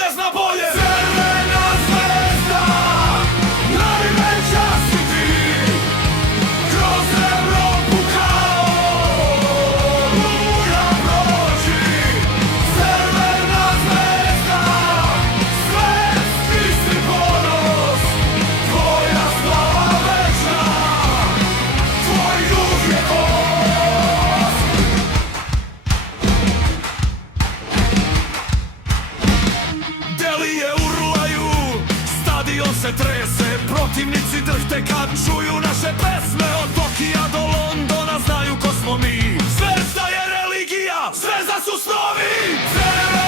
bolje zna bolje. Crvena zvezda, najveća si ti, kroz Evropu kao oluja prođi. Crvena zvezda, svetski si ponos, tvoja slava večna, tvoj duh je kos. Delije urlaju, stadion se trese, protivnici drhte kad čuju naše pesme. Od Tokija do Londona znaju ko smo mi. Zvezda je religija, zvezda su snovi.